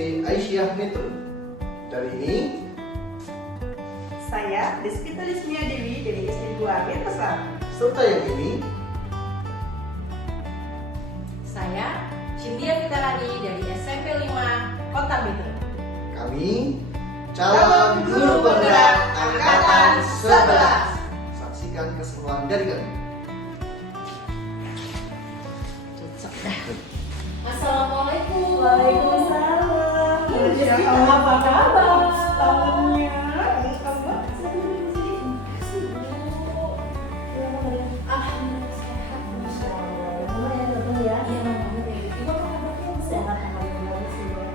Aisyah Metro. Dari ini Saya Despita Lismia Dewi dari SD 2 Betasan. serta yang ini Saya Cynthia Fitarani dari SMP 5 Kota Metro. kami calon guru penggerak angkatan 11. Saksikan keseruan dari kami. Assalamualaikum. Waalaikumsalam. Ya, apa kabar? Tangannya. Alhamdulillah sehat, Masya Allah. Iya, Ibu apa kabarnya? Sehat, alhamdulillah sudah.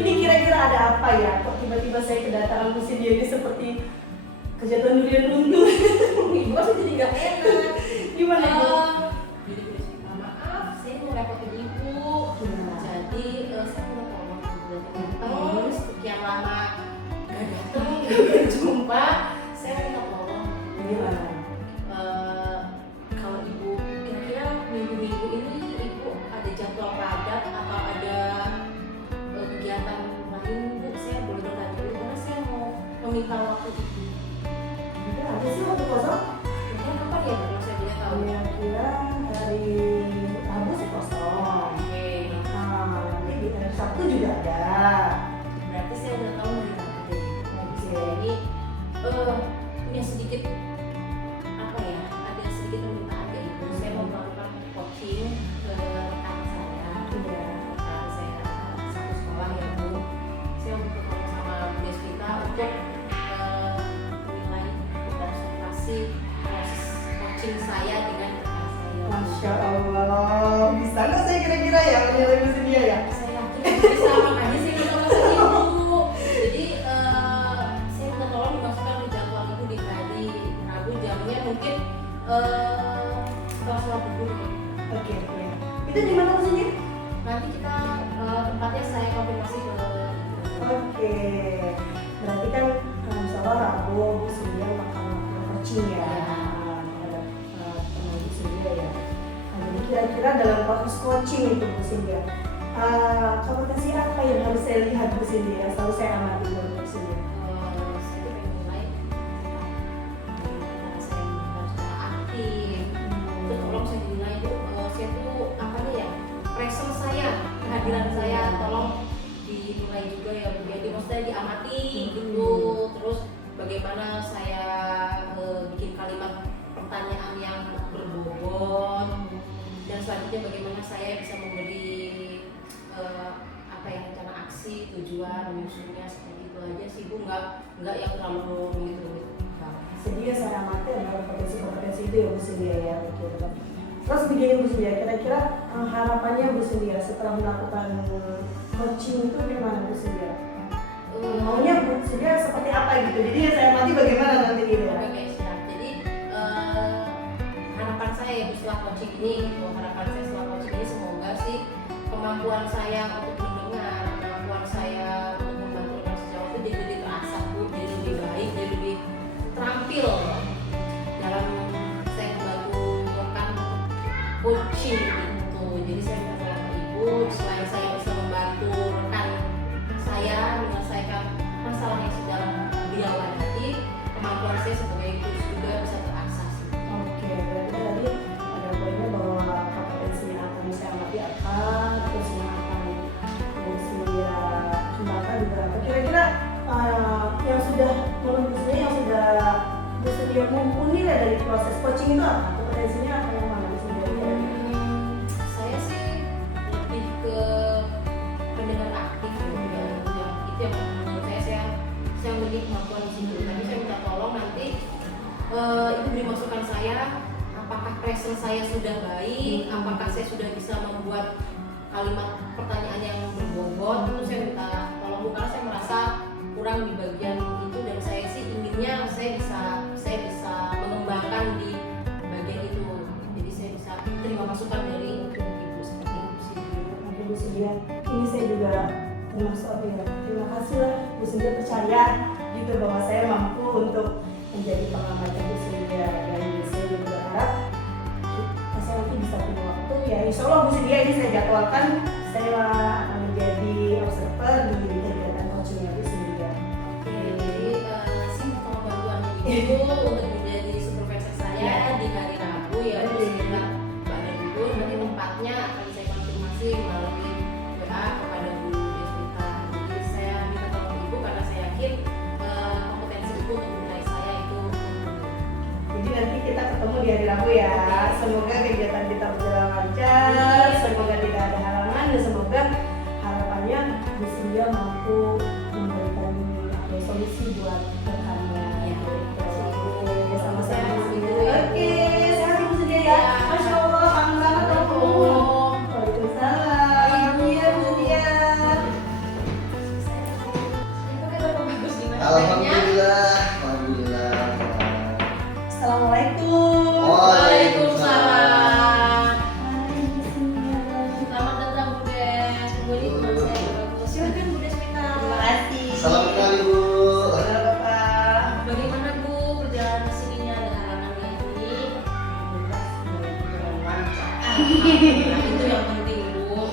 Ini kira-kira ada apa ya? Kok tiba-tiba saya kedatangan musim ini seperti kejatuhan durian runtuh? Ibu pasti jadi gak enak. Gimana Ibu? Jadi minta maaf, saya mau repotin Ibu. Jadi saya mau tolong datang sekian lama gak datang, gak berjumpa. Saya minta tolong. Gimana? Kalau Ibu kira-kira minggu-minggu ini Ibu ada jadwal padat atau ada kegiatan lain Bu, saya boleh bertanya dulu karena saya mau meminta waktu Ibu. Mungkin ada sih waktu kosong. Kira-kira kapan ya kalau saya boleh tahu? Kira-kira hari Rabu sih kosong. Oke, Nanti di hari Sabtu juga ada. berarti saya udah tahu nih nanti. Oke. Jadi punya sedikit apa ya? Ada sedikit permintaan dari Ibu. Saya mau melakukan coaching ke rekan saya. Iya. Rekan saya satu sekolah ya Bu. Saya mau ketemu sama Bu Despita untuk menilai observasi proses coaching saya dengan rekan saya. Masya Allah. Bisa nggak saya kira-kira ya menilai mesin dia ya? Saya yakin Ibu bisa, makanya saya minta tolong sama Ibu. Jadi saya minta tolong dimasukkan di jadwal Ibu di hari Rabu jamnya mungkin setelah sholat duhur ya. Oke. Itu di mana mesinnya? Nanti kita tempatnya saya konfirmasi ke Ibu. Oke. Berarti kan misalnya Rabu Surya bakal melakukan coaching ya. Terhadap teman Bu Surya ya. Nah, jadi kira-kira dalam proses coaching itu Bu Surya, kompetensi apa yang harus saya lihat Bu Surya? Selalu saya amati dulu Bu Surya. Saya tuh pengen mulai karena saya harus secara aktif. Terus tolong saya dinilai Bu, saya tuh apa nih ya, presence saya, kehadiran saya tolong dinilai juga ya Bu. Jadi maksudnya diamati gitu. Terus bagaimana saya bikin kalimat pertanyaan yang berbobot, dan selanjutnya bagaimana saya bisa memberi apa ya, rencana aksi, tujuan, menyusunnya seperti itu aja sih Bu, nggak yang terlalu rumit-rumit. Jadi ya saya amati adalah kompetensi itu ya Bu Surya ya. Oke. Terus begini Bu Surya, kira-kira harapannya Bu Surya setelah melakukan coaching itu gimana Bu Surya? Maunya Bu Surya seperti apa gitu? Jadi ya saya amati bagaimana nanti gitu ya. Oke guys ya, jadi harapan saya ya setelah coaching ini gitu, harapan saya setelah coaching ini semoga sih kemampuan saya untuk mendengar, kemampuan saya untuk membantu rekan sejauh itu jadi lebih terasah Bu, jadi lebih baik, jadi lebih terampil dalam saya membantu rekan coaching itu. Jadi saya minta tolong ke Ibu, selain saya bisa membantu rekan saya menyelesaikan masalah yang sedang beliau hadapi, kemampuan saya sebagai coach juga bisa terasah sih. Oke, berarti tadi ada poinnya bahwa kompetensi yang akan saya amati apa, terus yang akan Bu Surya kembangkan juga apa. Kira-kira yang sudah menurut Bu Surya yang sudah Bu Surya mumpuni lah dari proses coaching itu apa? Kompetensinya apa yang mana Bu Surya? Saya sih lebih ke pendengar aktif gitu ya. Itu yang menurut saya memiliki kemampuan di situ. Tapi saya minta tolong nanti itu beri masukan saya, apakah presence saya sudah baik, apakah saya sudah bisa membuat kalimat pertanyaan yang berbobot. Itu saya minta tolong Bu, karena saya merasa kurang di bagian itu, dan saya sih inginnya saya bisa mengembangkan di bagian itu. Jadi saya bisa terima masukan dari Ibu seperti itu sih. Oke Bu Surya, ini saya juga termasuk ya. Terima kasih lah Bu Surya percaya gitu bahwa saya mampu untuk menjadi pengamat Bu Surya, dan saya juga berharap saya nanti bisa punya waktu ya. Insya Allah Bu Surya ini saya jadwalkan saya akan menjadi Bu ya. Semoga kegiatan kita berjalan lancar, semoga tidak ada halangan dan semoga harapannya Bu Cynthia mampu memberikan solusi buat rekannya. Ya, Oke, sama-sama Bu Cynthia. Ya. Oke, sehat Bu Cynthia ya. Masya Allah, kangen banget dong Bu. Waalaikumsalam. Iya Bu Cynthia. Alhamdulillah, alhamdulillah. Assalamualaikum. Waalaikumsalam. Hai Bu Cynthia. Selamat datang Bu Des. Kembali teman saya bagus. Silakan Bu Des minta. Terima kasih. Salam kenal Bu. Salam Bapak. Bagaimana Bu perjalanan kesininya ada halangannya ini? Alhamdulillah, itu yang penting Bu.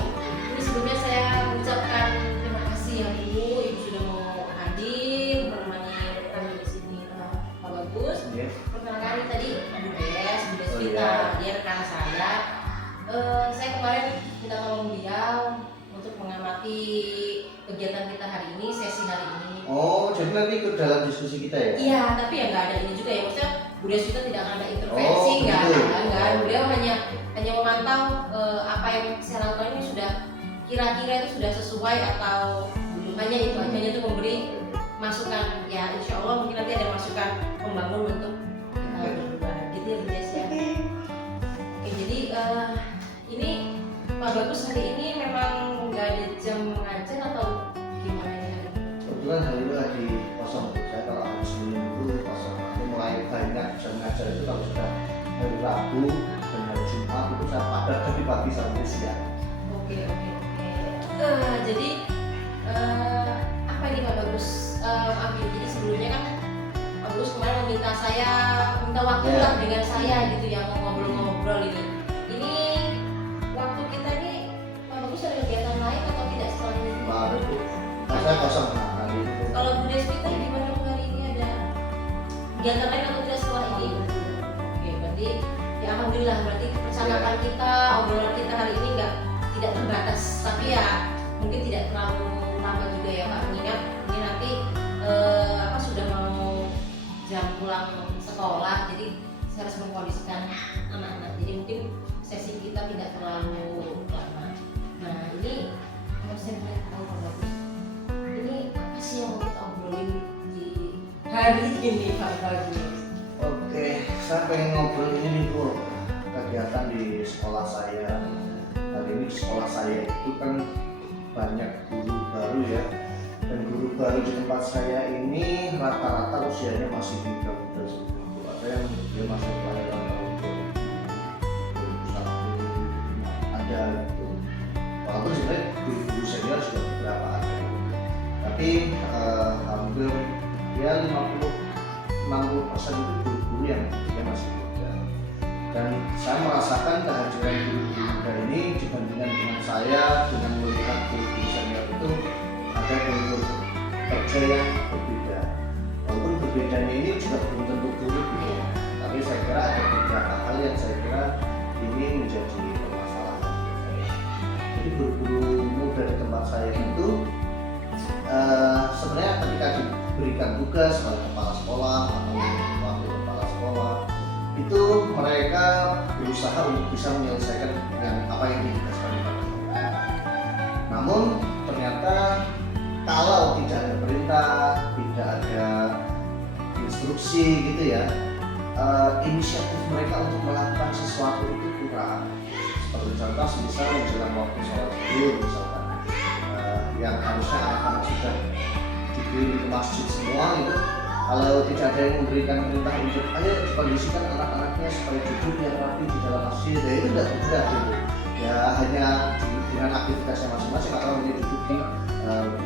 Ini sebelumnya saya ucapkan terima kasih ya Bu. Ibu sudah mau hadir menemani kami di sini Pak Bagus. Yes. Perkenalkan tadi Bu Des Oh, Vita, iya. dia rekan saya. Saya kemarin minta tolong beliau untuk mengamati kegiatan kita hari ini, sesi hari ini. Oh, jadi nanti ikut dalam diskusi kita ya? Iya, tapi ya nggak ada ini juga ya. Maksudnya Bu Des Vita tidak akan ada intervensi, Oh, nggak gitu. ada. Beliau hanya memantau apa yang saya lakukan ini sudah kira-kira itu sudah sesuai atau belum. Hanya itu aja, hanya itu memberi masukan. Ya, insya Allah mungkin nanti ada masukan membangun untuk berubah. Gitu ya Bu Des ya. Oke, jadi ini Pak Bagus hari ini memang nggak ada jam mengajar atau gimana ya? Kebetulan hari ini lagi kosong. Saya kalau hari Senin itu kosong. Ini mulai banyak jam ngajar itu kalau sudah hari Rabu dan hari Jumat itu saya padat dari pagi sampai siang. Oke. Jadi apa ini Pak Bagus ambil? Jadi sebelumnya kan Pak Bagus kemarin meminta saya minta waktu Ya. lah dengan saya gitu ya, mau ngobrol-ngobrol ini. Ini waktu kita ini Pak Bagus ada kegiatan lain atau tidak setelah ini? Baru tuh. Nah, saya kosong hari itu. Kalau Bu Des Vita gimana Bu, hari ini ada kegiatan lain atau tidak setelah ini? Oke, berarti ya alhamdulillah, berarti percakapan kita, obrolan kita hari ini tidak terbatas, tapi ya mungkin tidak terlalu lama juga ya Pak, mengingat ini nanti sudah mau jam pulang sekolah, jadi saya harus mengkondisikan anak-anak, jadi mungkin sesi kita tidak terlalu lama. Nah ini kalau saya boleh tahu Pak Bagus, ini apa sih yang mau kita obrolin di hari ini Pak Bagus? Oke, saya pengen ngobrol ini nih Bu, kegiatan di sekolah saya. Hari ini di sekolah saya itu kan banyak guru baru ya, dan guru baru di tempat saya ini rata-rata usianya masih muda-muda semua. Ada yang dia masih kelahiran tahun 2001, ada gitu. Walaupun sebenarnya guru-guru senior juga beberapa ada, tapi hampir ya 60% itu guru-guru yang masih muda. Dan saya merasakan kehadiran guru-guru muda ini dibandingkan dengan saya dengan melihat guru-guru senior itu ada bentuk kerja yang berbeda. Walaupun berbedanya ini juga belum tentu buruk ya, tapi saya kira ada beberapa hal yang saya kira ini menjadi permasalahan. Jadi guru-guru muda di tempat saya itu sebenarnya ketika diberikan tugas oleh kepala sekolah atau wakil kepala sekolah, itu mereka berusaha untuk bisa menyelesaikan dengan apa yang ditugaskan kepada mereka. Namun ternyata kalau tidak ada perintah, tidak ada instruksi gitu ya, inisiatif mereka untuk melakukan sesuatu itu kurang. Seperti contoh misal menjelang waktu sholat zuhur misalkan, yang harusnya anak-anak sudah dikirim ke masjid semua itu, kalau tidak ada yang memberikan perintah untuk ayo kondisikan anak-anaknya supaya duduk yang rapi di dalam masjid, ya itu tidak mudah gitu. Ya hanya dengan aktivitasnya masing-masing atau hanya duduk di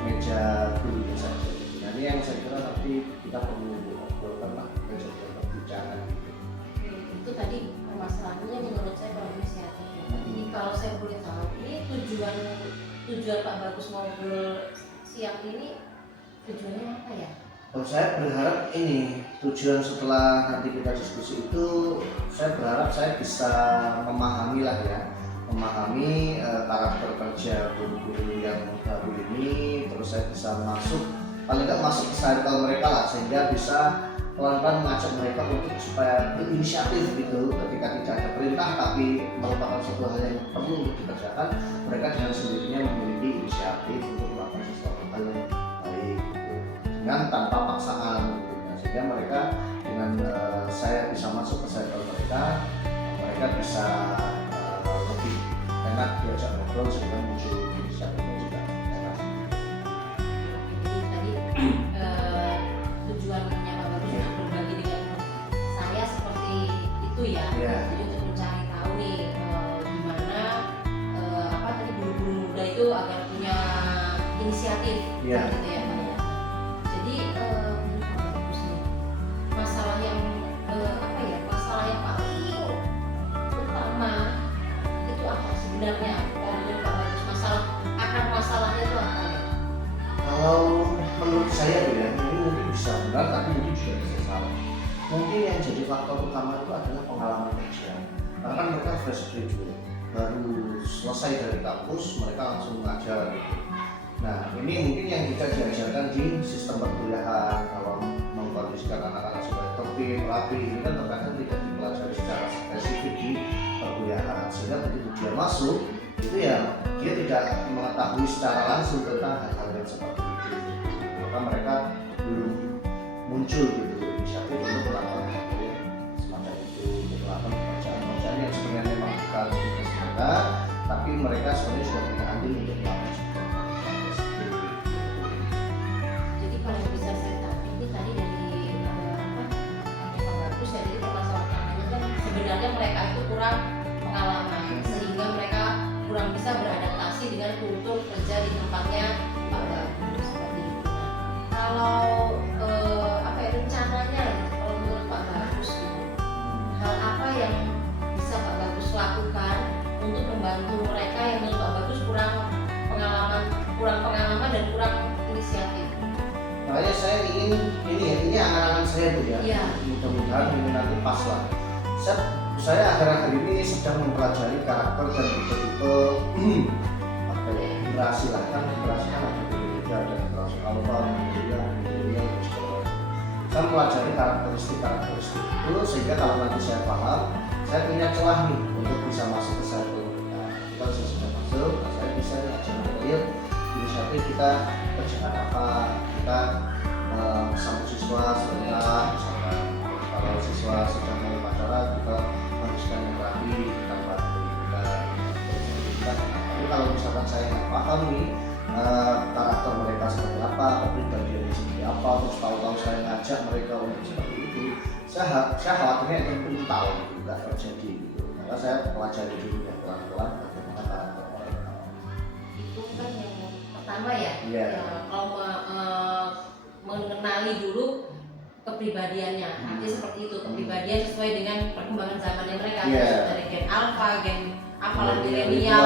meja gurunya saja. Nah ini yang saya kira nanti kita perlu ngobrolkan lah, meja perbincangan gitu. Itu tadi permasalahannya menurut saya kurang inisiatif ya. Jadi kalau saya boleh tahu, ini tujuan Pak Bagus ngobrol siang ini tujuannya apa ya? Oh, saya berharap ini tujuan setelah nanti kita diskusi itu, saya berharap saya bisa memahami lah ya, memahami karakter kerja guru-guru yang baru ini, terus saya bisa masuk, paling nggak masuk ke circle mereka lah, sehingga bisa pelan-pelan mengajak mereka untuk supaya berinisiatif gitu, ketika tidak ada perintah tapi merupakan suatu hal yang perlu untuk dikerjakan, mereka dengan sendirinya memiliki inisiatif untuk melakukan sesuatu hal yang baik gitu, dengan tanpa paksaan gitu. Nah, sehingga mereka dengan saya bisa masuk ke circle mereka, mereka bisa lebih enak diajak ngobrol sehingga muncul inisiatifnya juga enak. Jadi tadi tujuannya Pak Bagus untuk berbagi dengan saya seperti itu ya. Iya. Jadi untuk mencari tahu nih gimana apa tadi guru-guru muda itu agar punya inisiatif Iya. gitu ya Pak ya. Jadi menurut Pak Bagus nih masalah yang apa ya, masalah yang paling utama itu apa sebenarnya kalau menurut Pak Bagus, masalah akar masalahnya itu apa ya? Kalau menurut saya tuh ya, ini mungkin bisa benar tapi mungkin juga bisa salah. Mungkin yang jadi faktor utama itu adalah pengalaman kerja. Karena kan mereka fresh graduate, baru selesai dari kampus, mereka langsung mengajar gitu. Nah, ini mungkin yang tidak diajarkan di sistem perkuliahan. Kalau mengkondisikan anak-anak sebagai tertib, rapi, ini kan terkadang tidak dipelajari secara spesifik di perkuliahan. Sehingga begitu dia masuk, itu ya dia tidak mengetahui secara langsung tentang hal-hal yang seperti itu. Maka mereka belum muncul gitu inisiatif untuk melakukan hal semacam itu, untuk melakukan pekerjaan-pekerjaan yang sebenarnya memang bukan tugas mereka, tapi mereka sebenarnya sudah punya andil untuk melakukan Jadi kalau bisa saya tangkap ini tadi dari apa Pak Bagus ya, jadi permasalahan utamanya kan sebenarnya mereka itu kurang pengalaman sehingga mereka kurang bisa beradaptasi dengan kultur kerja di tempatnya Pak Bagus seperti itu. Nah, kalau apa ya rencananya gitu, kalau menurut Pak Bagus gitu, hal apa yang bisa Pak Bagus lakukan untuk membantu mereka yang menurut Pak Bagus kurang pengalaman dan kurang inisiatif? Makanya saya ingin ini angan-angan saya tuh ya, Iya. mudah-mudahan ini nanti pas lah. Saya akhir-akhir ini sedang mempelajari karakter dan tipe-tipe apa ya, generasi lah, kan generasi kan ada beda-beda, ada generasi alpha, milenial, dan segala macam. Saya mempelajari karakteristik itu sehingga kalau nanti saya paham, saya punya celah nih untuk bisa masuk ke circle. Nah, kita sudah masuk, nah saya bisa ajak mereka, inisiatif kita kerjaan apa, kita sambut siswa sebentar, misalkan kalau siswa sedang mau upacara kita haruskan yang rapi, kita bantu kita. Tapi kalau misalkan saya nggak paham nih karakter mereka seperti apa, kepribadiannya seperti apa, terus tahu-tahu saya ngajak mereka untuk seperti itu, saya khawatirnya itu mental gitu, nggak terjadi gitu. Maka saya pelajari dulu ya pelan-pelan bagaimana karakter mereka. Itu kan yang pertama ya, Iya. ya kalau mengenali dulu kepribadiannya, nanti seperti itu kepribadian sesuai dengan perkembangan zamannya mereka, Iya. dari gen alpha, gen apalah Milenial. milenial,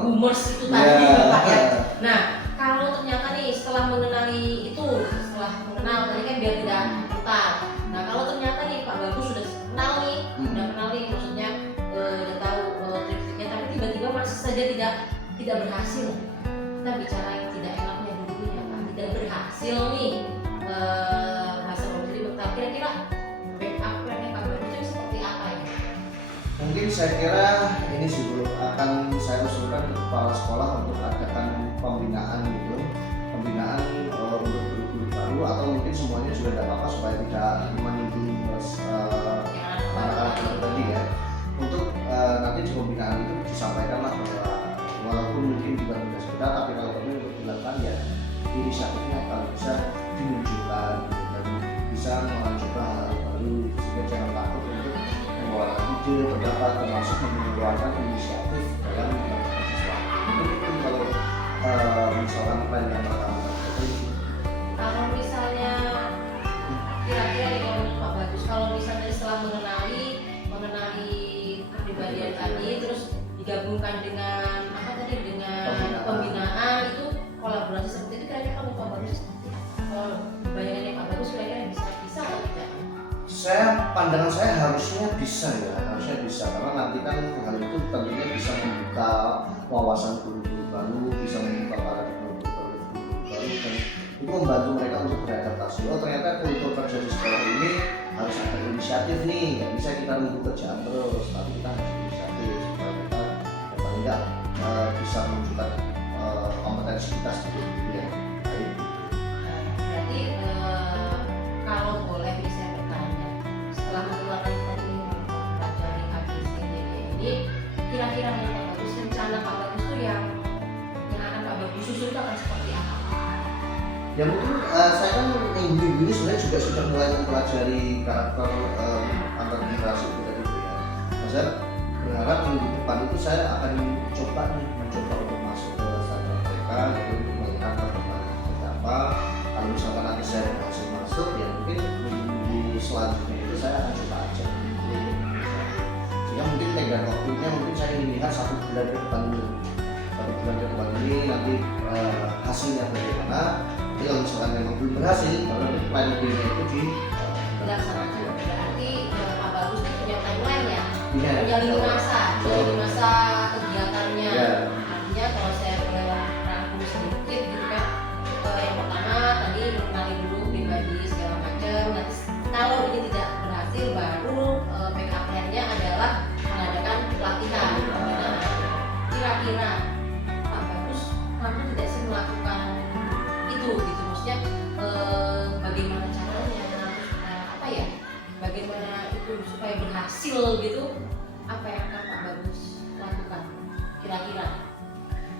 boomers itu tadi Pak ya. Nah kalau ternyata nih setelah mengenali itu, setelah mengenal tadi kan biar tidak brutal. Nah kalau ternyata nih Pak Bagus sudah kenal nih, maksudnya udah tahu trik-triknya, tapi tiba-tiba masih saja tidak berhasil. Kita bicara yang tidak enaknya dulu ya Pak, tidak berhasil nih bahasa Bagus jadi mental. Kira-kira backup plan-nya Pak Bagus itu seperti apa ya? Mungkin saya kira ini juga akan saya usulkan ke kepala sekolah untuk adakan pembinaan gitu, pembinaan untuk guru-guru baru atau mungkin semuanya juga tidak apa-apa supaya tidak menyinggung anak-anak baru tadi ya. Untuk nanti di pembinaan itu disampaikanlah bahwa walaupun mungkin bukan tugas kita, tapi kalau kami untuk dilakukan ya inisiatifnya kalau bisa dimunculkan gitu, dan bisa mencoba hal baru sehingga jangan takut untuk mengeluarkan ide, pendapat, termasuk mengeluarkan inisiatif dalam melakukan sesuatu. Itu kalau misalkan plan yang pertama. Kalau misalnya kira-kira nih kalau menurut Pak Bagus, kalau misalnya setelah mengenali kepribadian tadi terus digabungkan dengan apa tadi dengan pembinaan itu kolaborasi seperti itu, kira-kira kalau Pak Bagus kalau bayangannya Pak Bagus kira-kira bisa atau tidak? Pandangan saya harusnya bisa karena nanti kan hal itu tentunya bisa membuka wawasan guru-guru baru, bisa membuka para guru-guru baru dan itu membantu mereka untuk beradaptasi. Oh ternyata kultur kerja di sekolah ini inisiatif nih, nggak bisa kita nunggu kerjaan terus, tapi kita harus inisiatif supaya kita ya paling nggak bisa menunjukkan kompetensi kita seperti itu ya. Baik. Berarti kalau boleh bisa bertanya, setelah mengeluarkan tadi mempelajari ABCD ini, kira-kira yang Pak Bagus, rencana Pak Bagus itu yang akan Pak Bagus susun itu akan seperti apa? Ya mungkin saya kan minggu ini sebenarnya juga sudah mulai mempelajari karakter antar generasi itu tadi ya. Saya berharap minggu depan itu saya akan mencoba untuk masuk ke sana mereka, lalu untuk melihat perkembangan seperti apa. Kalau misalkan nanti saya berhasil masuk, ya mungkin minggu selanjutnya itu saya akan coba aja. Sehingga mungkin tenggat waktunya mungkin saya ingin lihat 1 bulan ke depan dulu. 1 bulan ke depan ini nanti hasilnya bagaimana. Jadi kalau misalkan memang belum berhasil, baru nanti plan B-nya itu Dilaksanakan. Berarti Pak Bagus itu punya timeline ya? Iya. Punya lini masa kegiatannya. Ya. Artinya kalau saya boleh rangkum sedikit gitu kan, yang pertama tadi mengenali dulu pribadi segala macam. Nanti kalau ini tidak berhasil, baru backup plan-nya adalah mengadakan pelatihan. Pembinaan. Kira-kira Pak Bagus mampu tidak sih melakukan itu gitu, maksudnya bagaimana caranya, apa ya, bagaimana itu supaya berhasil gitu, apa yang akan Pak Bagus lakukan kira-kira?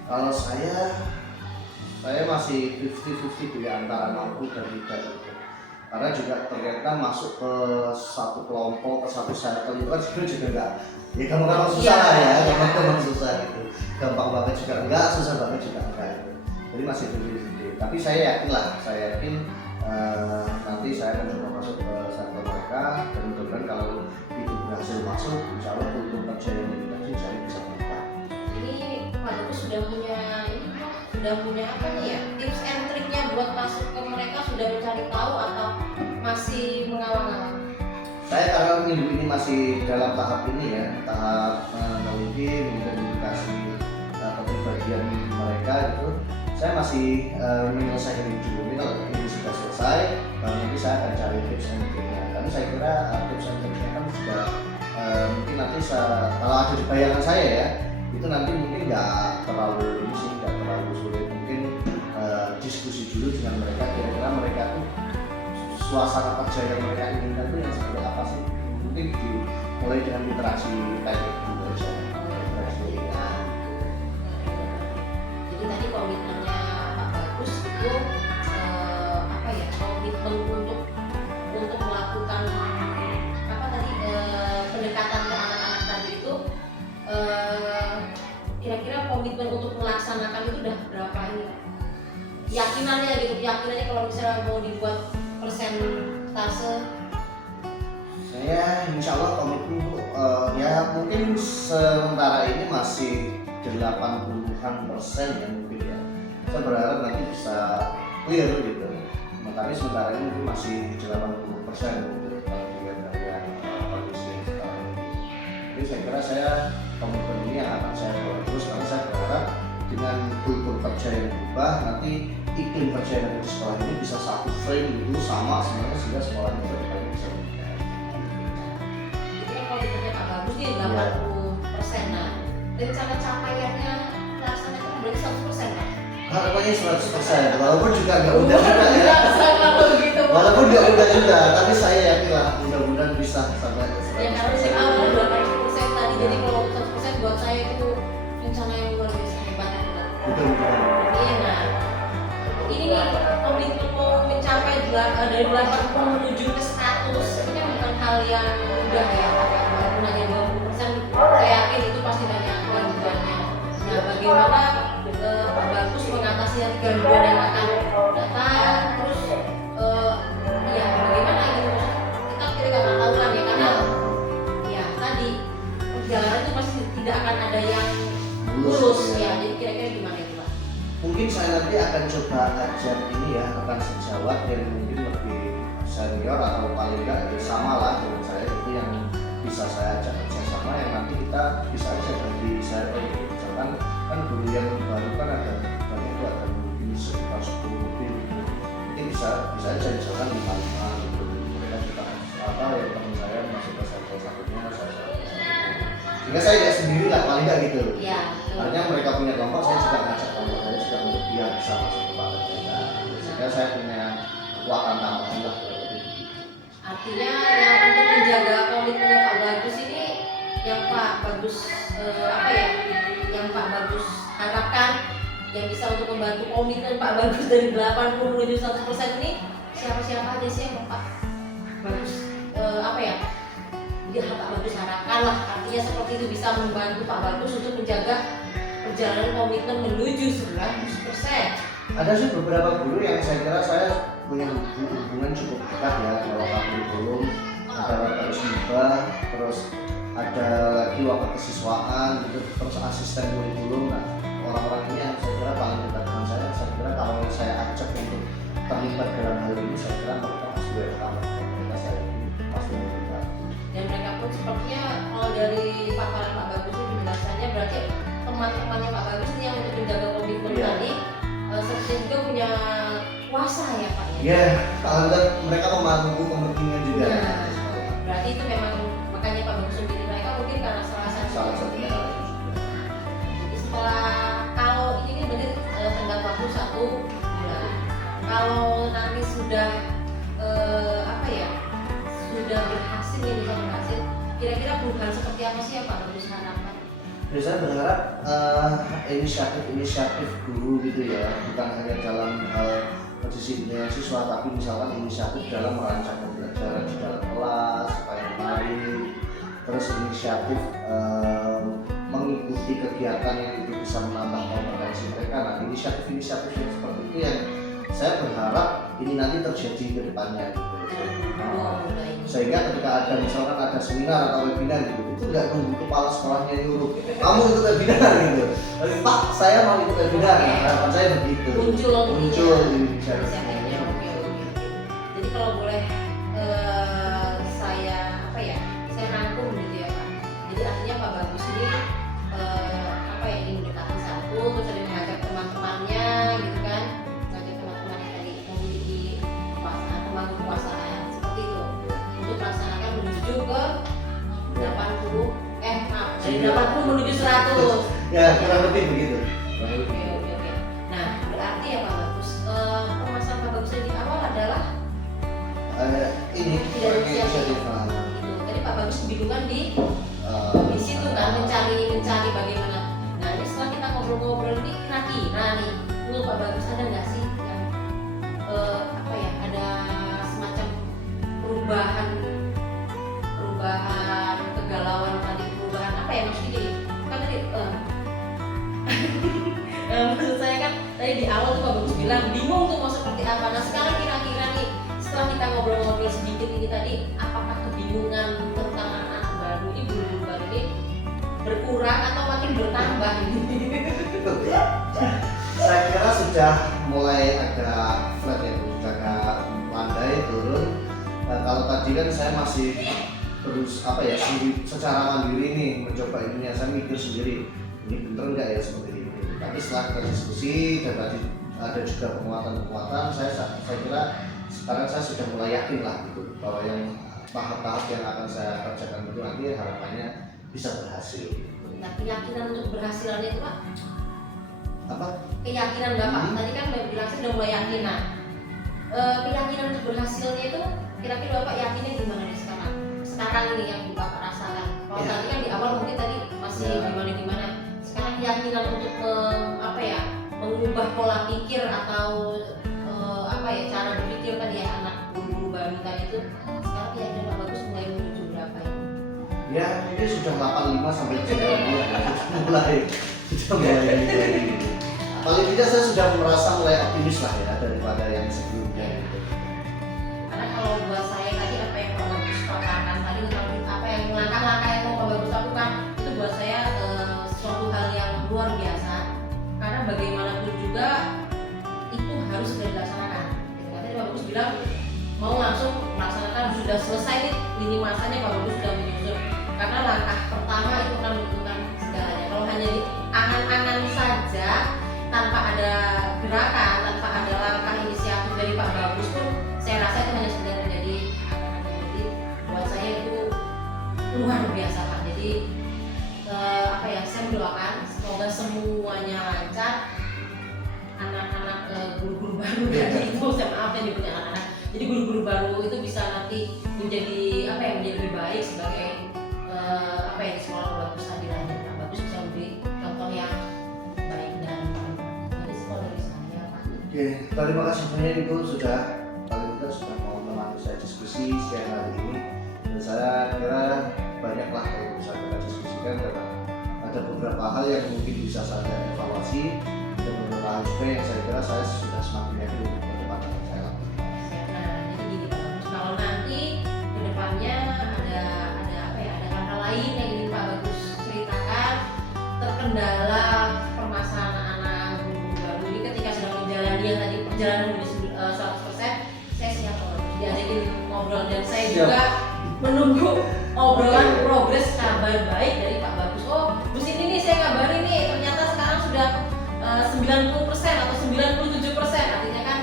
Kalau saya masih 50-50 di antara mampu dan tidak gitu. Karena juga ternyata masuk ke satu kelompok, ke satu circle itu kan sebenarnya juga enggak, ya gampang susah lah ya, gampang susah gitu, gampang banget juga enggak, susah banget juga enggak gitu. Jadi masih 50-50. Tapi saya yakin nanti saya akan coba masuk ke circle mereka, dan mudah-mudahan kalau itu berhasil masuk, insya Allah kultur kerja yang tadi saya bisa berubah. Ini Pak Bagus sudah punya apa nih ya, tips and triknya buat masuk ke mereka, sudah mencari tahu atau masih mengawang-awang? Saya karena minggu ini masih dalam tahap ini ya, tahap meneliti, mengidentifikasi kepribadian mereka gitu. Saya masih menyelesaikan ini dulu. Ini sudah selesai, nanti saya akan cari tips and triknya. Tapi saya kira tips and triknya kan sudah mungkin nanti kalau ada di bayangan saya ya, itu nanti mungkin nggak terlalu sulit. Mungkin diskusi dulu dengan mereka, kira-kira mereka tuh suasana kerja yang mereka inginkan tuh yang seperti apa sih? Mungkin mulai dengan interaksi teknik dulu aja. Jadi tadi komitmennya Pak Bagus itu apa ya, komitmen untuk melakukan apa tadi, pendekatan ke anak-anak tadi itu, kira-kira komitmen untuk melaksanakan itu udah berapa ini Pak? Yakinannya kalau misalnya mau dibuat persentase. Saya insya Allah komitmen ya mungkin sementara ini masih 80% ya mungkin ya. Saya berharap nanti bisa clear gitu. Tapi sementara ini mungkin masih 80% gitu kalau dilihat dari kondisi sekarang ini. Jadi saya kira saya komitmen ini yang akan saya bawa terus, karena saya berharap dengan kultur kerja yang berubah, nanti iklim kerja yang ada di sekolah ini bisa satu frame gitu sama sebenarnya, sehingga sekolah ini kedepannya bisa berubah. Itu kan komitmennya Pak Bagus nih 80%. Nah, rencana capaiannya pelaksanaan itu berarti 100% Pak? Harapannya 100%, walaupun juga nggak mudah juga ya. Begitu, Walaupun nggak mudah juga, tapi saya yakin lah mudah-mudahan bisa sampai ke 100%. ya karena dari awal 80% tadi, jadi kalau 100% buat saya itu rencana yang luar biasa hebat. Betul. Nah, ini nih komitmen mau mencapai dari 80 menuju ke 100, ini kan bukan hal yang mudah ya. Walaupun hanya 20%, saya yakin itu pasti banyak kewajibannya. Nah, bagaimana Pak Bagus mengatasi yang 3 bulan yang akan datang, terus ya bagaimana gitu, kita nggak tahu kan ya, karena ya tadi perjalanan itu pasti tidak akan ada yang lurus ya. Jadi kira-kira gimana itu Pak? Mungkin saya nanti akan coba ajak ini ya rekan sejawat yang mungkin lebih senior atau paling enggak ya sama lah dengan saya, itu yang bisa saya ajak kerjasama, yang nanti kita bisa aja bagi saya misalkan kan guru yang baru kan ada banyak itu, ada mungkin sekitar 10 lebih gitu. Mungkin bisa aja misalkan 5 gitu, mereka kita apa ya teman saya Sehingga saya tidak sendiri lah, paling nggak gitu. Iya. Artinya mereka punya kelompok, saya juga ngajak kelompok saya juga untuk biar bisa masuk ke partai mereka. Sehingga saya punya kekuatan tambahan lah. Artinya yang untuk menjaga komitmennya Pak Bagus ini yang Pak Bagus apa ya? Yang Pak Bagus harapkan yang bisa untuk membantu komitmen Pak Bagus dari 80 menuju 100% ini siapa-siapa aja sih yang Pak Bagus apa ya? Dia Pak Bagus harapkan lah, artinya seperti itu bisa membantu Pak Bagus untuk menjaga perjalanan komitmen menuju 100%. Ada sih beberapa guru yang saya kira saya punya hubungan cukup dekat ya, kalau Pak Kurikulum, ada Wakil Musibah, terus ada lagi wakil kesiswaan, gitu, terus asisten kurikulum. Nah, orang-orang ini yang saya kira paling dekat dengan saya kira kalau saya ajak untuk terlibat dalam hal ini, saya kira mereka pasti welcome, mereka saya pasti terlibat. Dan mereka pun sepertinya kalau dari paparan Pak Bagus itu penjelasannya berarti teman-temannya Pak Bagus ini yang untuk menjaga komitmen Iya. tadi sepertinya juga punya kuasa ya Pak ya. Ya, kalau mereka memangku kepentingan juga. Nah, berarti itu memang makanya Pak Bagus memilih mereka mungkin karena salah Salah satu. satunya adalah itu juga. Jadi setelah kalau ini berarti tenggat waktu 1 bulan. Kalau nanti sudah apa ya sudah berhasil ini bisa berhasil, kira-kira perubahan seperti apa sih yang Pak Bagus harapkan? Ya, saya berharap inisiatif guru gitu ya, bukan hanya dalam hal pendisiplinan siswa, tapi misalkan inisiatif dalam merancang pembelajaran di dalam kelas supaya menarik, terus inisiatif mengikuti kegiatan yang itu bisa menambah kompetensi mereka. Nah, inisiatif-inisiatif yang seperti itu yang saya berharap ini nanti terjadi ke depannya gitu. Sehingga ketika ada misalkan ada seminar atau webinar gitu, itu tidak nunggu kepala sekolahnya nyuruh kamu ikut webinar gitu. Pak, saya mau ikut webinar. Nah, harapan saya begitu. Muncul inisiatifnya. Oke. Jadi kalau boleh saya apa ya? Saya rangkum gitu ya Pak. Jadi artinya Pak Bagus ini apa ya, ingin mendekati satu, terus ada mengajak teman-temannya gitu kan, mengajak teman-teman yang tadi memiliki kekuasaan seperti itu untuk melaksanakan menuju ke 80 dari 80 menuju 100. Ya, kurang lebih begitu. Oke. Nah, berarti ya Pak Bagus, permasalahan Pak Bagus yang di awal adalah Ini tidak inisiatif. gitu. Tadi Pak Bagus kebingungan di situ kan mencari bagaimana. Nah, ini setelah kita ngobrol-ngobrol ini kira-kira nih, menurut Pak Bagus ada nggak sih yang apa ya, ada semacam perubahan kegalauan tadi, perubahan apa ya maksudnya gini, kan tadi maksud saya kan tadi di awal tuh Pak Bagus bilang bingung tuh mau seperti apa. Nah sekarang kira-kira nih setelah kita ngobrol-ngobrol sedikit ini tadi, apakah kebingungan tentang anak baru ini, guru baru ini berkurang atau makin bertambah ini? Saya kira sudah mulai agak flat ya, sudah agak landai turun. Nah, kalau tadi kan saya masih terus apa ya, secara mandiri nih mencoba ininya, saya mikir sendiri ini bener nggak ya seperti ini. Tapi setelah kita diskusi dan tadi ada juga penguatan-penguatan, saya kira sekarang saya sudah mulai yakin lah gitu bahwa yang tahap-tahap yang akan saya kerjakan itu nanti harapannya bisa berhasil. Nah, keyakinan untuk berhasilannya itu Pak? Apa? Keyakinan Bapak tadi kan bilang saya sudah mulai yakin. Nah, keyakinan untuk berhasilnya itu kira-kira Bapak yakinnya gimana nih sekarang? Sekarang ini yang Bapak rasakan. Kalau tadi kan di awal mungkin tadi masih gimana-gimana. Sekarang keyakinan untuk apa ya, mengubah pola pikir atau apa ya, cara berpikir tadi ya anak guru baru tadi itu, sekarang keyakinan Pak Bagus mulai menuju berapa ini? Ya mungkin sudah 85 sampai 90 mulai ini. Paling tidak saya sudah merasa mulai optimis lah ya daripada yang sebelumnya gitu. Karena kalau buat saya tadi apa yang Pak Bagus paparkan tadi, apa yang langkah-langkah yang mau Pak Bagus lakukan itu buat saya suatu hal yang luar biasa. Karena bagaimanapun juga itu harus segera dilaksanakan. Tadi Pak Bagus bilang mau langsung melaksanakan, sudah selesai nih lini masanya Pak Bagus sudah menyusun. Karena langkah pertama itu akan menentukan segalanya. Kalau hanya di angan-angan saja tanpa ada gerakan, tanpa ada langkah inisiatif dari Pak Bagus pun, saya rasa itu hanya sekedar menjadi angan-angan. Jadi buat saya itu luar biasa Pak. Jadi baru tadi itu saya maaf ya nyebutnya anak-anak. Jadi guru-guru baru itu bisa nanti menjadi menjadi lebih baik sebagai di sekolah bagus tadi lah. Pak Bagus bisa memberi contoh yang baik dan jadi sekolah dari saya Pak. Oke, terima kasih banyak Ibu sudah sudah mau menemani saya diskusi siang hari ini, dan saya kira banyaklah yang bisa kita diskusikan karena ada beberapa hal yang mungkin bisa saya evaluasi dan beberapa hal juga yang saya kira saya sudah semakin yakin untuk ke depan akan saya lakukan. Nah, jadi gini Pak Bagus, kalau nanti ke depannya ada hal-hal lain yang ingin Pak Bagus ceritakan, terkendala permasalahan anak-anak guru baru ini ketika sedang menjalani yang tadi perjalanan menuju 100%, saya siap Pak Bagus diajakin ngobrol, dan saya juga menunggu obrolan progres kabar baik dari Pak Bagus. Oh, Bu Cindy nih saya kabarin nih, ternyata sekarang sudah 90% atau 97%, artinya kan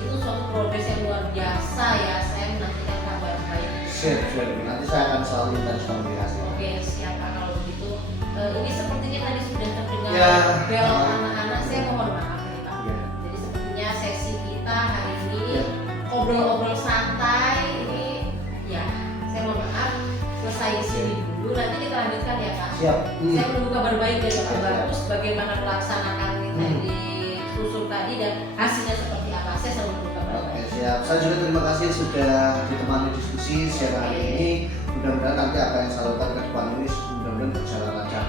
itu suatu progres yang luar biasa ya. Saya menantikan kabar baik. Siap, nanti saya akan selalu intens komunikasi. Oke, siap Pak kalau begitu. Ini sepertinya tadi sudah terdengar Ya. bel anak-anak, saya mohon maaf nih Pak. Ya. Jadi sepertinya sesi kita hari ini Ya. ngobrol-ngobrol santai ini ya, saya mohon maaf selesai di sini dulu, nanti kita lanjutkan ya Pak. Siap. Saya menunggu kabar baik dari Pak Siap. Bagus bagaimana melaksanakan yang disusun tadi dan hasilnya seperti apa. Saya selalu menunggu kabar Oke, baik. siap. Saya juga terima kasih sudah ditemani diskusi siang hari ini. Mudah-mudahan nanti apa yang saya lakukan ke depan ini mudah-mudahan berjalan lancar.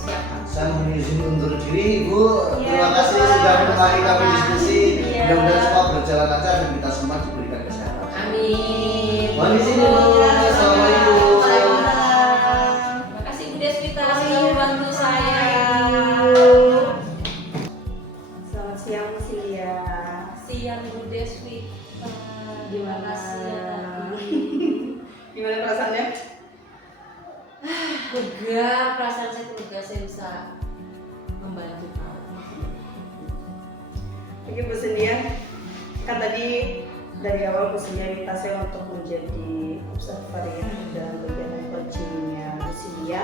Siap Pak. Saya mohon izin undur diri, Ibu. Iya, Terima kasih Bapak. sudah menemani kami diskusi. Iya. Mudah-mudahan semua berjalan lancar dan kita semua diberikan kesehatan. Amin. Mohon izin, Ibu. Assalamualaikum. Terima kasih Bu Deswita sudah membantu saya. Selamat siang Bu Silya. Siang Bu Deswita. Terima kasih ya tadi. Gimana perasaannya? Lega, perasaan saya tuh lega, saya bisa membantu kamu. Oke Bu Silya, kan tadi dari awal Bu Silya minta saya untuk menjadi observer ya dalam kegiatan coachingnya Bu Silya.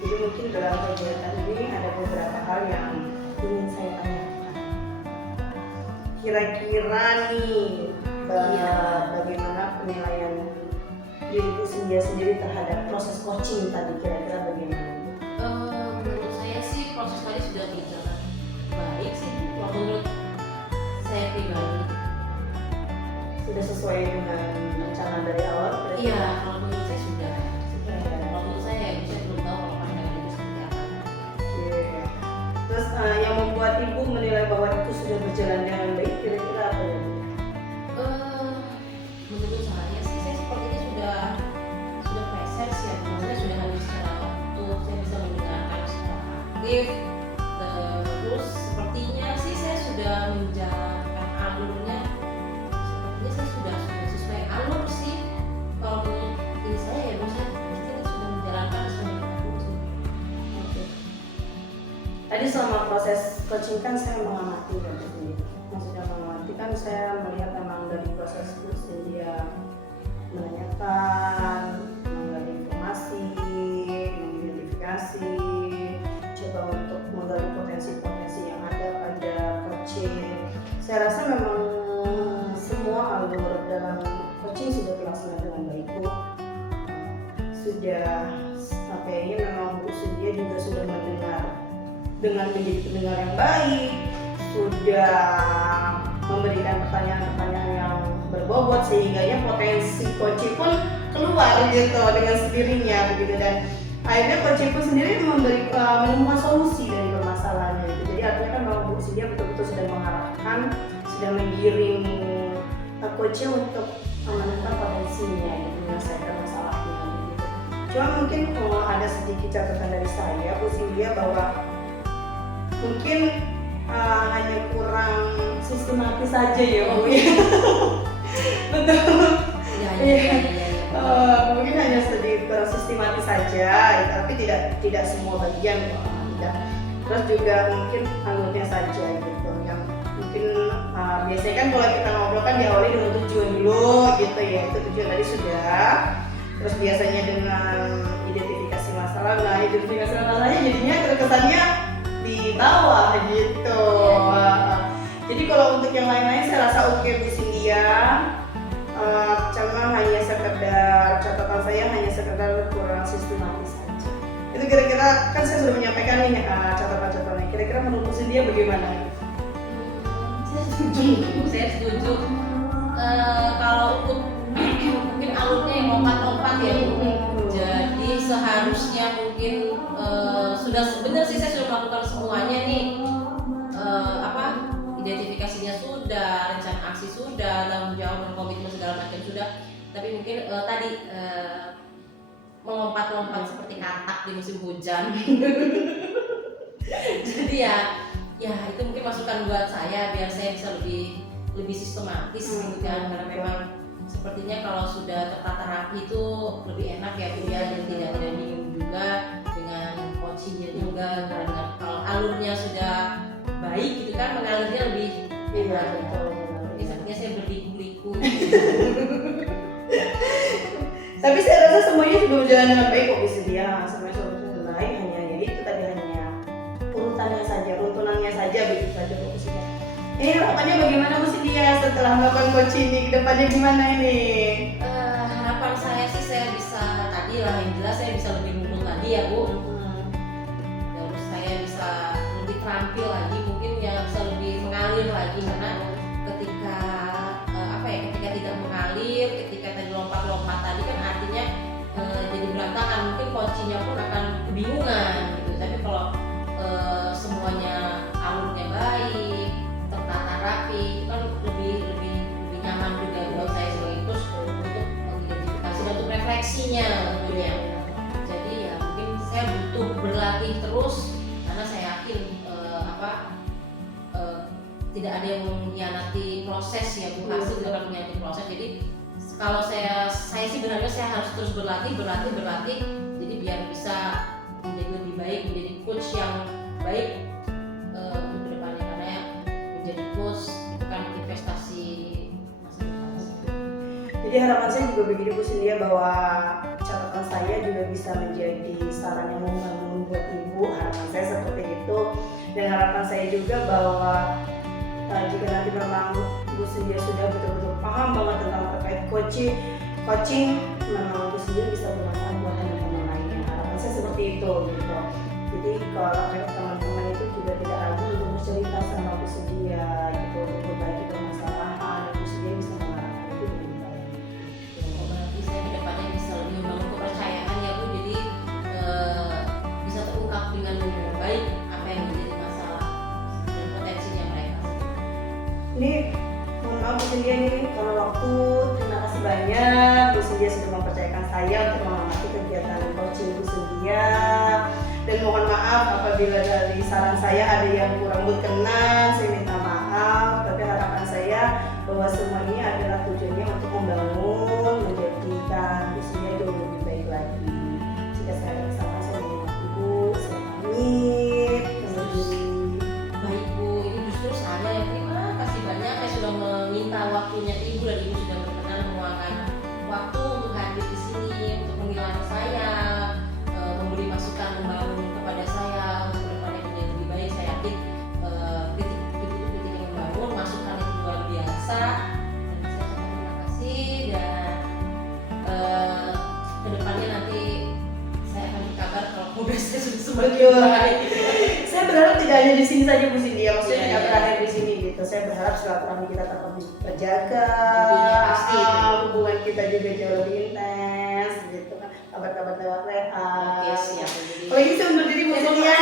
Jadi mungkin dalam kegiatan ini ada beberapa hal yang ingin saya tanyakan. Kira-kira nih bagaimana penilaian diri Bu Silya sendiri terhadap proses coaching tadi, kira-kira bagaimana? Menurut saya sih proses tadi sudah berjalan baik sih. Kalau menurut saya pribadi, Sudah sesuai dengan rencana dari awal? kira-kira? iya. Kalau menurut saya sudah. Kalau menurut saya, saya belum tahu kalau pandangan itu seperti apa. Oke. Terus yang membuat Ibu menilai bahwa itu sudah berjalan dengan baik, kira-kira apa ya? Menurut saya sih, saya sepertinya sudah preses ya, maksudnya sudah hadir secara utuh, saya bisa mendengarkan secara aktif. Terus sepertinya sih saya sudah menjalankan alurnya, sepertinya saya sudah sesuai alur sih. Kalau menurut diri saya ya, saya sudah menjalankan sesuai alur sih. Oke. Tadi selama proses coaching kan saya mengamati dan maksudnya mengamati kan saya melihat memang dari proses kursi dia menanyakan, menggali informasi, mengidentifikasi, coba untuk menggali potensi-potensi yang ada pada coaching. Saya rasa memang semua alur dalam coaching sudah terlaksana dengan baik Bu. Sudah ini memang Bu Silya juga sudah mendengar dengan menjadi pendengar yang baik, sudah memberikan pertanyaan-pertanyaan yang berbobot sehingganya potensi coaching pun keluar gitu dengan sendirinya begitu, dan akhirnya coaching pun sendiri menemukan solusi dari permasalahannya gitu. Jadi artinya kan bahwa Bu Silya betul-betul sudah mengarahkan, sudah menggiring coaching untuk menemukan potensinya gitu, menyelesaikan masalahnya gitu. Cuma mungkin ada sedikit catatan dari saya Bu Silya bahwa mungkin hanya kurang sistematis saja ya Bu ya. Betul. Ya. Mungkin hanya sedikit kurang sistematis saja, tapi tidak semua bagian tidak. Terus juga mungkin alurnya saja gitu, yang mungkin biasanya kan kalau kita ngobrol kan diawali dengan tujuan dulu gitu ya, itu tujuan tadi sudah. Terus biasanya dengan identifikasi masalah, nah identifikasi masalahnya jadinya terkesannya di bawah gitu. Jadi kalau untuk yang lain-lain saya rasa oke Bu Cynthia. Cuma hanya sekedar catatan saya hanya sekedar kurang sistematis saja. Itu kira-kira kan saya sudah menyampaikan nih catatan-catatannya. Kira-kira menurut Bu Cynthia bagaimana? Saya setuju. Kalau untuk mungkin alurnya yang lompat-lompat ya Bu. Jadi seharusnya mungkin sudah benar sih saya sudah melakukan semuanya nih. Identifikasinya sudah, rencana aksi sudah, tanggung jawab dan komitmen segala macam sudah. Tapi mungkin tadi melompat-lompat seperti katak di musim hujan. Jadi ya itu mungkin masukan buat saya biar saya bisa lebih sistematis gitu kan, karena memang sepertinya kalau sudah tertata rapi itu lebih enak ya Bu ya, dan tidak bingung juga dengan coachingnya juga, karena kalau alurnya sudah baik gitu kan, mengalirnya lebih Iya betul. Jadi sepertinya saya berliku-liku. Tapi saya rasa semuanya sudah berjalan dengan baik kok Bu Cynthia. Semuanya sudah berjalan dengan baik, hanya ya itu tadi hanya urutannya saja, runtunannya saja begitu saja Bu Cynthia. Ini harapannya bagaimana Bu Cynthia setelah melakukan coaching ini, kedepannya gimana ini? Harapan saya sih saya bisa tadi lah yang jelas saya bisa lebih mumpuni tadi ya Bu. Terus saya bisa lebih terampil lagi, mungkin yang bisa lebih mengalir lagi, karena ketika ketika tidak mengalir, ketika tadi lompat-lompat tadi kan artinya jadi berantakan, mungkin coachingnya pun akan kebingungan gitu. Tapi kalau semuanya alurnya baik, tertata rapi, itu kan lebih nyaman juga buat saya sebagai coach untuk mengidentifikasi dan untuk refleksinya tentunya. Jadi ya mungkin saya butuh berlatih terus, karena saya yakin tidak ada yang mengkhianati proses ya Bu, hasil tidak akan mengkhianati proses. Jadi kalau saya sih benar-benar saya harus terus berlatih, jadi biar bisa menjadi lebih baik, menjadi coach yang baik untuk kedepannya, karena ya menjadi coach itu kan investasi masa depan. Jadi harapan saya juga begitu Bu Cynthia, bahwa catatan saya juga bisa menjadi saran yang membangun buat Ibu. Harapan saya seperti itu, dan harapan saya juga bahwa jika nanti memang Bu Cynthia sudah betul-betul paham banget tentang terkait coaching, memang Bu Cynthia bisa bermanfaat buat teman-teman lainnya. Harapan saya seperti itu gitu. Jadi kalau teman-teman itu juga tidak ragu untuk bercerita sama Bu Cynthia gitu, untuk berbagi permasalahan, dan Bu Cynthia bisa mengarahkan itu dengan baik. Berarti saya kedepannya bisa lebih membangun kepercayaan ya Bu, jadi bisa terungkap dengan baik apa yang menjadi masalah dan potensinya mereka. Ini mohon maaf Bu Cynthia ini karena waktu, terima kasih banyak Bu Cynthia sudah mempercayakan saya untuk mengamati kegiatan coaching Bu Cynthia, dan mohon maaf apabila dari saran saya ada yang kurang berkenan, saya minta maaf. Tapi harapan saya bahwa semua ini adalah tujuannya untuk membangun, menjadikan Bu Cynthia jauh lebih baik lagi. Jika saya ada kesalahan, saya mohon maaf Ibu, saya pamit. Baik Bu, ini justru saya yang terima kasih banyak, saya sudah meminta waktunya Ibu dan Ibu sudah berkenan meluangkan waktu untuk hadir di sini, untuk menilai saya, memberi masukan membangun kepada saya untuk kedepannya menjadi lebih baik. Saya yakin kritik yang membangun, masukan itu luar biasa, dan saya terima kasih. Dan kedepannya nanti saya akan berkabar kalau progres saya sudah semakin baik. Saya berharap tidak hanya di sini saja Bu Cynthia, maksudnya Iya, tidak iya. berakhir di sini gitu. Saya berharap silaturahmi kita tetap terjaga, Tentunya, pasti. hubungan kita juga jauh lebih intens gitu kan. Kabar-kabar lewat WA. Oke, siap. Kalau gitu saya undur diri Bu Cynthia.